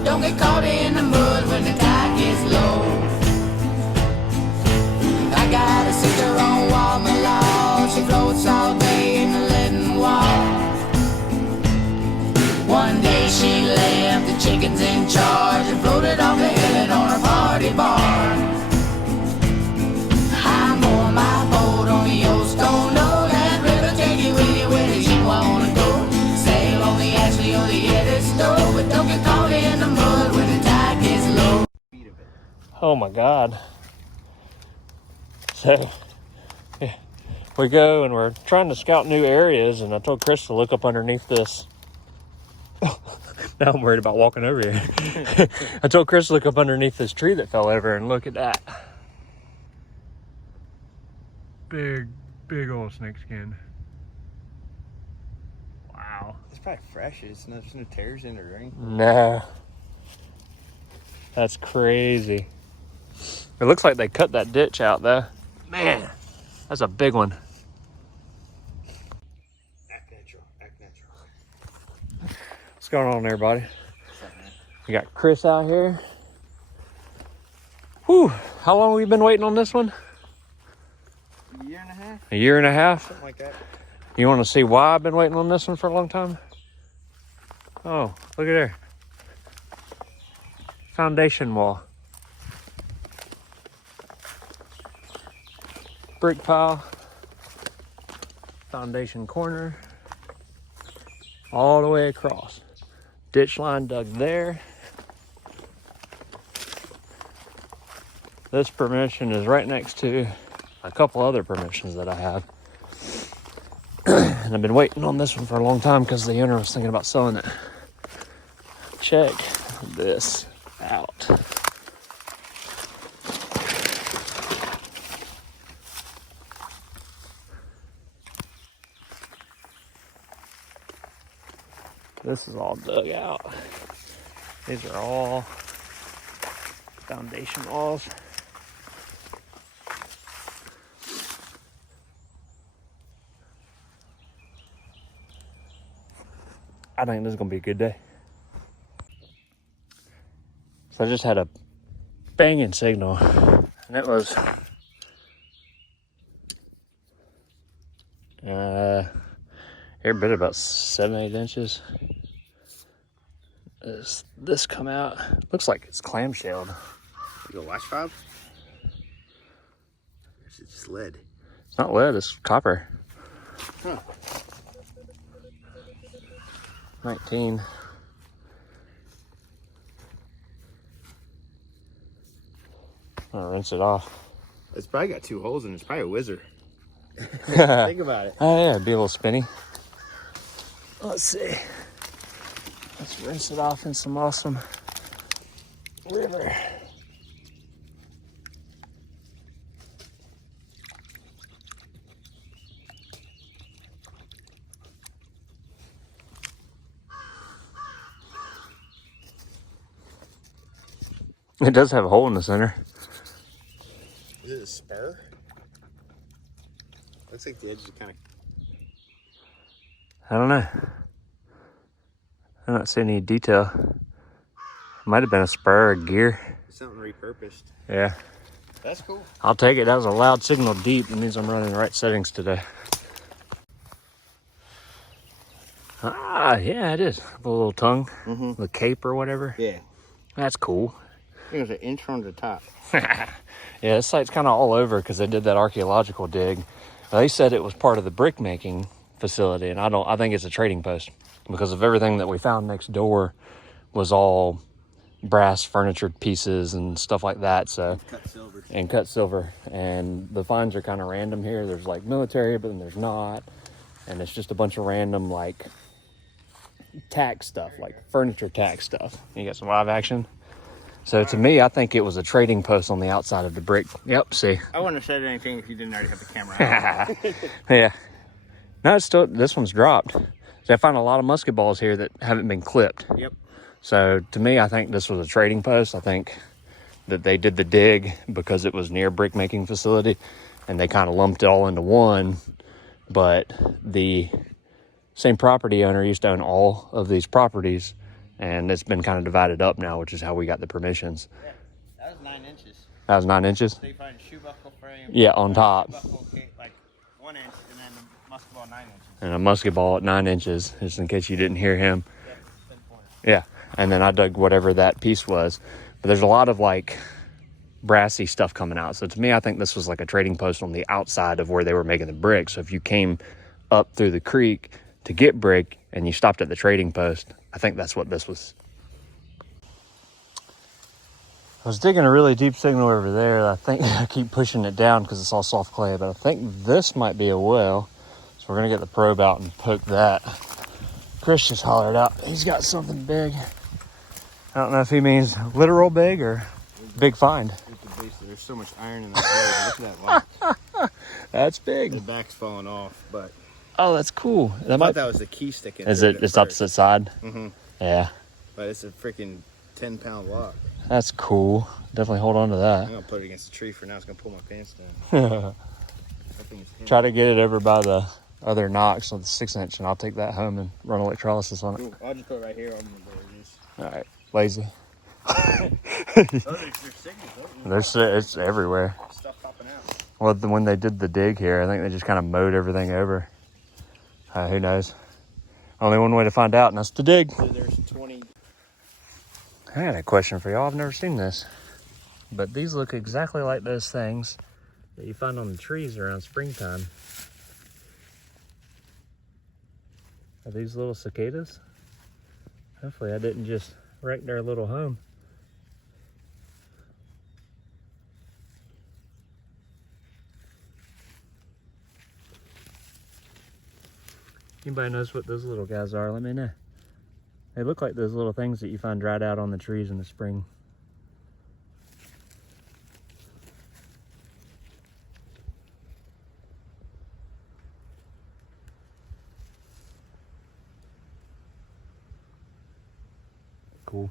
but don't get caught in the mud when the tide gets low. I got a sister on Wabala, she floats all day in the leaden wall. One day she left the chickens in charge and floated off the hill on her party barn. I moor my boat on the old stone lowland river, take you anywhere that you wanna go. Sail on the Ashley or the Edisto, but don't get caught in the mud when the tide gets low. Oh my God. So, yeah, we go and we're trying to scout new areas, and I told Chris to look up underneath this. Now I'm worried about walking over here. I told Chris to look up underneath this tree that fell over and look at that. Big old snake skin. Wow. It's probably fresh. There's no tears in it or anything. No. That's crazy. It looks like they cut that ditch out though. Man, that's a big one. Act natural. Act natural. What's going on, everybody? We got Chris out here. Whew, how long have we been waiting on this one? A year and a half? A year and a half? Something like that. You want to see why I've been waiting on this one for a long time? Oh, look at there. Foundation wall. Brick pile. Foundation corner. All the way across. Ditch line dug there. This permission is right next to a couple other permissions that I have. And I've been waiting on this one for a long time because the owner was thinking about selling it. Check this out. This is all dug out. These are all foundation walls. I think this is gonna be a good day. So I just had a banging signal, and it was every bit about 7-8 inches. This come out? Looks like it's clamshelled. You go watch fob? It's just lead. It's not lead, it's copper. Huh. 19. I'll rinse it off. It's probably got 2 holes in it. It's probably a whizzer. Think about it. Oh yeah, it'd be a little spinny. Let's see. Let's rinse it off in some awesome river. It does have a hole in the center. Is it a spur? Looks like the edges are kind of... I don't know. I don't see any detail. Might have been a spur or gear. Something repurposed. Yeah. That's cool. I'll take it. That was a loud signal deep. It means I'm running the right settings today. Ah, yeah, it is. The little tongue, the cape or whatever. Yeah. That's cool. I think it was an inch from the top. Yeah, this site's kind of all over because they did that archaeological dig. They said it was part of the brick making facility, and I think it's a trading post because of everything that we found next door was all brass furniture pieces and stuff like that. So cut silver, and the finds are kind of random here. There's like military, but then there's not, and it's just a bunch of random like tack stuff, like furniture tack stuff. You got some live action. So to me, I think it was a trading post on the outside of the brick. Yep, see. I wouldn't have said anything if you didn't already have the camera out. Yeah. No, it's still, this one's dropped. So I found a lot of musket balls here that haven't been clipped. Yep. So to me, I think this was a trading post. I think that they did the dig because it was near a brick making facility and they kind of lumped it all into one. But the same property owner used to own all of these properties. and it's been kind of divided up now, which is how we got the permissions. Yeah, that was 9 inches. That was 9 inches? So you find a shoe buckle frame. Yeah, on top. Shoe buckle, like 1 inch, and then the musket ball 9 inches. And a musket ball at 9 inches, just in case you didn't hear him. Yeah, pinpointer. Yeah, and then I dug whatever that piece was. But there's a lot of like brassy stuff coming out. So to me, I think this was like a trading post on the outside of where they were making the brick. So if you came up through the creek to get brick and you stopped at the trading post, I think that's what this was. I was digging a really deep signal over there. I think I keep pushing it down because it's all soft clay, but I think this might be a well. So we're gonna get the probe out and poke that. Chris just hollered out, he's got something big. I don't know if he means literal big or big find. There's so much iron in that blade. Look at that lock. That's big. The back's falling off, but Oh, that's cool. That I might. thought that was the key sticking. Is through it? at It's first. opposite side. Mm-hmm. Yeah, But it's a freaking 10-pound lock. that's cool. Definitely hold on to I'm that. gonna put it against the tree for now. It's gonna pull my pants down. That thing's heavy. Try to get it over by the other nocks on the 6-inch, and I'll take that home and run electrolysis on it. Ooh, I'll just put it right here on the boards. All right, lazy. Oh, there's signals. It's everywhere. Stuff popping out. Well, when they did the dig here, I think they just kind of mowed everything over. Who knows? Only one way to find out, and that's to dig. So there's 20. I got a question for y'all. I've never seen this, but these look exactly like those things that you find on the trees around springtime. Are these little cicadas? Hopefully I didn't just wreck their little home. Anybody knows what those little guys are? Let me know. They look like those little things that you find dried out on the trees in the spring. Cool.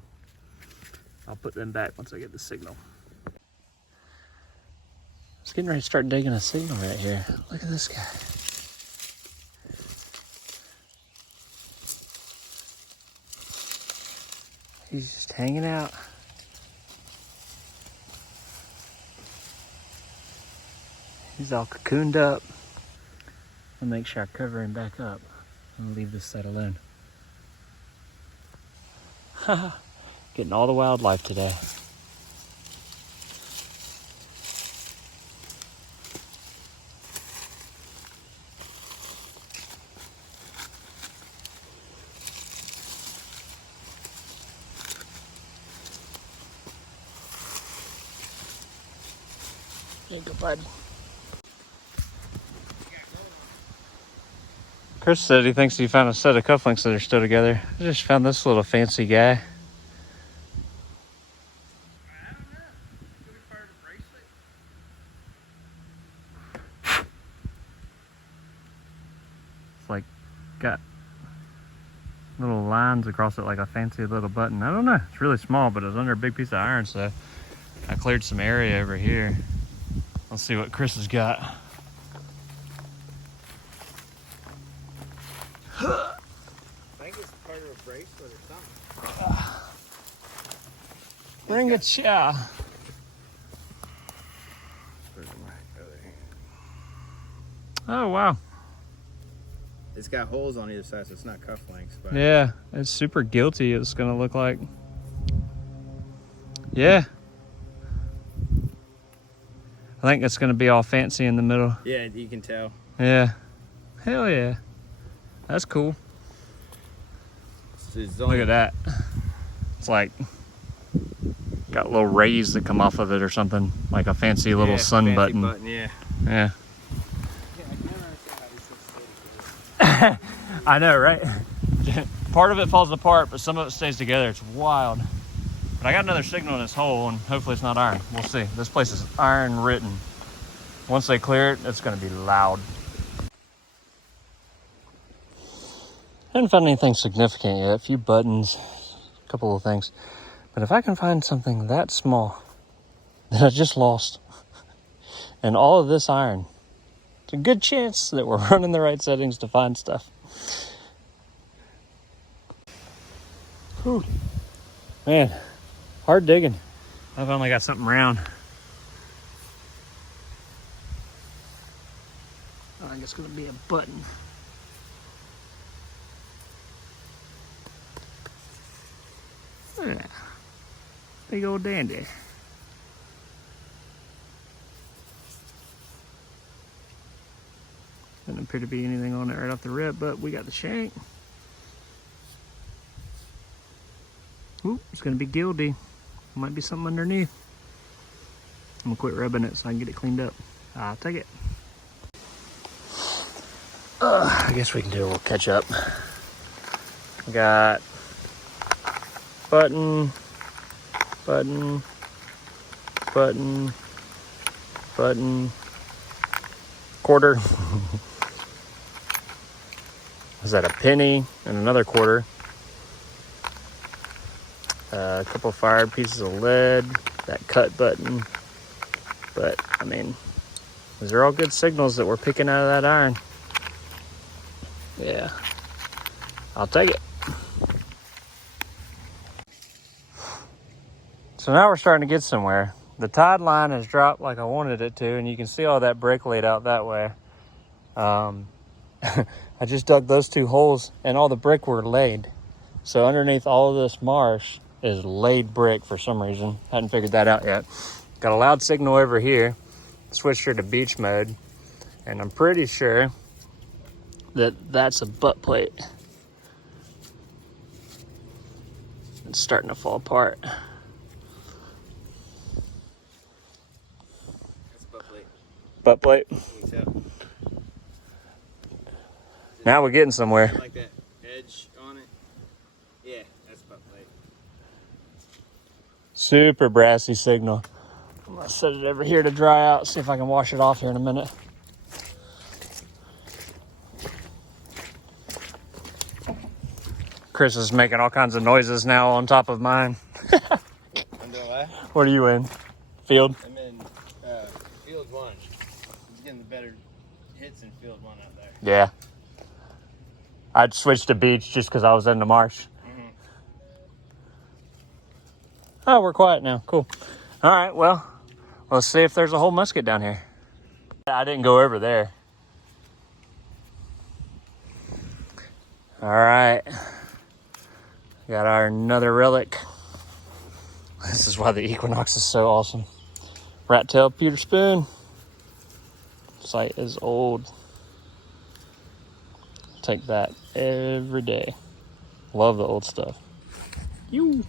I'll put them back once I get the signal. It's getting ready to start digging a signal right here. Look at this guy. He's just hanging out. He's all cocooned up. I'll make sure I cover him back up. I'm gonna leave this side alone. Getting all the wildlife today. There you go, bud. Chris said he thinks he found a set of cufflinks that are still together. I just found this little fancy guy. It's like got little lines across it like a fancy little button. I don't know. It's really small, but it was under a big piece of iron, so I cleared some area over here. Let's see what Chris has got. I think it's part of a bracelet or something. Bring a chow. Oh, wow. It's got holes on either side, so it's not cufflinks. But Yeah, it's super guilty, it's gonna look like. Yeah. I think it's gonna be all fancy in the middle. yeah, you can tell. Yeah. Hell yeah. That's cool. It's Look at that. It's like got little rays that come off of it or something, like a fancy little sun fancy button. Yeah. Yeah. I know, right? Part of it falls apart, but some of it stays together. It's wild. But I got another signal in this hole, and hopefully it's not iron. We'll see. This place is iron written. Once they clear it, it's going to be loud. Haven't found anything significant yet. A few buttons, a couple of things. But if I can find something that small that I just lost, and all of this iron, it's a good chance that we're running the right settings to find stuff. Whew. Man, hard digging. I've only got something round. I think it's gonna be a button. Yeah. Big old dandy. Doesn't appear to be anything on it right off the rip, but we got the shank. Oop, it's gonna be gildy. Might be something underneath. I'm gonna quit rubbing it so I can get it cleaned up. I'll take it. I guess we can do a little catch up. We got button, button, button, button, quarter. Is that a penny and another quarter? A couple fired pieces of lead, that cut button. But, I mean, these are all good signals that we're picking out of that iron. Yeah, I'll take it. So now we're starting to get somewhere. The tide line has dropped like I wanted it to, and you can see all that brick laid out that way. I just dug those 2 holes, and all the brick were laid. So underneath all of this marsh is laid brick for some reason. Hadn't figured that out yet. Got a loud signal over here. Switched her to beach mode, and I'm pretty sure that that's a butt plate. It's starting to fall apart. That's a butt plate. Butt plate. I think so. Now we're getting somewhere. Like that edge on it. Yeah, that's a butt plate. Super brassy signal. I'm gonna set it over here to dry out, see if I can wash it off here in a minute. Chris is making all kinds of noises now on top of mine. I'm doing what? What are you in? Field? I'm in field 1. He's getting the better hits in field 1 out there. Yeah. I'd switch to beach just because I was in the marsh. Oh, we're quiet now. Cool. All right, well, let's see if there's a whole musket down here. I didn't go over there. All right. Got our another relic. This is why the Equinox is so awesome. Rat tail pewter spoon. Site is old. Take that every day. Love the old stuff. You.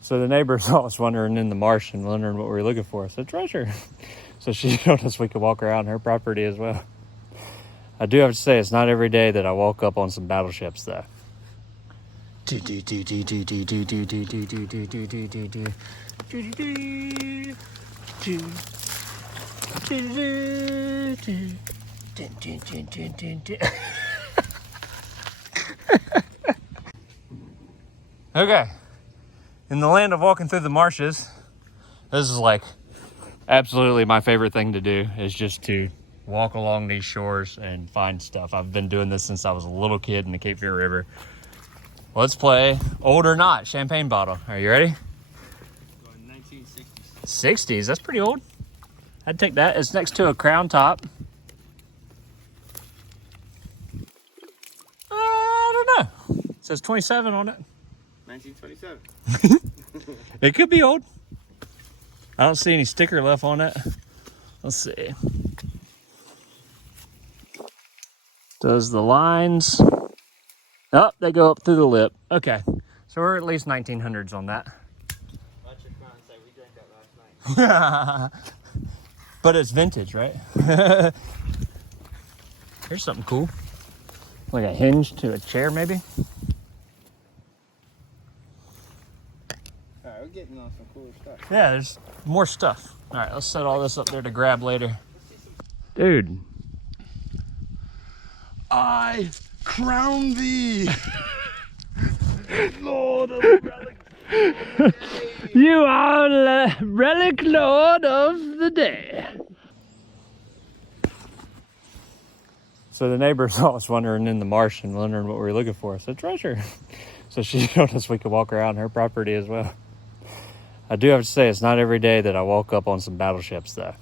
So the neighbors always wandering in the marsh and wondering what we were looking for. So treasure. So she showed us we could walk around her property as well. I do have to say, it's not every day that I walk up on some battleships, though. Okay. In the land of walking through the marshes, this is like absolutely my favorite thing to do, is just to walk along these shores and find stuff. I've been doing this since I was a little kid in the Cape Fear River. Let's play Old or Not Champagne Bottle. Are you ready? 1960s. 60s, that's pretty old. I'd take that. It's next to a crown top. I don't know. It says 27 on it. 1927. It could be old. I don't see any sticker left on it. Let's see. Does the lines... Oh, they go up through the lip. Okay. So we're at least 1900s on that. Watch your front and say we drank that last night. But it's vintage, right? Here's something cool. Like a hinge to a chair, maybe? Alright, we're getting on some cool stuff. Yeah, there's more stuff. All right, let's set all this up there to grab later. Dude. I crown thee, Lord of Relic. You are the relic lord of the day. So the neighbor saw us wandering in the marsh and wondering what we were looking for. I said, treasure. So she showed us we could walk around her property as well. I do have to say, it's not every day that I walk up on some battleships, though.